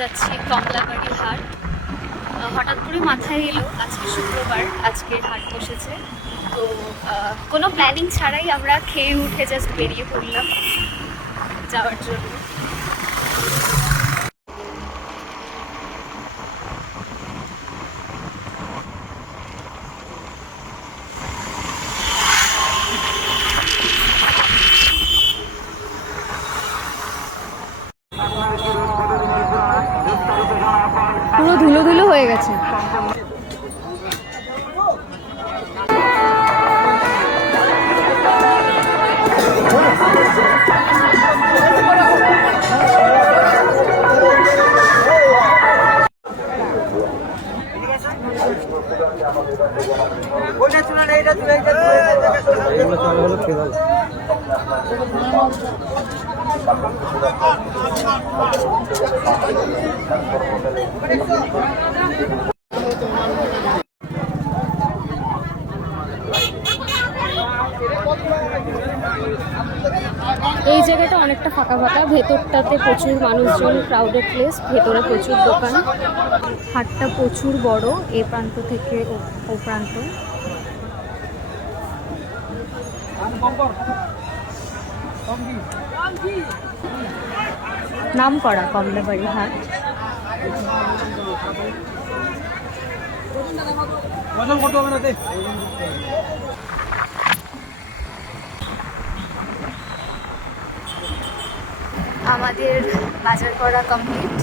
যাচ্ছি কমলাবাড়ি হাট। হঠাৎ করে মাথায় এলো আজকে শুক্রবার, আজকে হাট বসেছে। তো কোনো প্ল্যানিং ছাড়াই আমরা খেয়ে উঠে জাস্ট বেরিয়ে পড়লাম যাওয়ার জন্য। পুরো ধুলো ধুলো হয়ে গেছে। এই জায়গাটা অনেকটা ফাঁকা ফাঁকা, ভেতরটাতে প্রচুর মানুষজন, ক্রাউডেড প্লেস, ভেতরে প্রচুর দোকান। হাটটা প্রচুর বড়, এ প্রান্ত থেকে ও প্রান্ত। নাম করা কমলাবাড়ি হাট। আমাদের বাজার করা কমপ্লিট,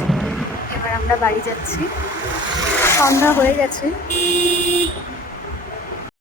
এবার আমরা বাড়ি যাচ্ছি। সন্ধ্যা হয়ে গেছে।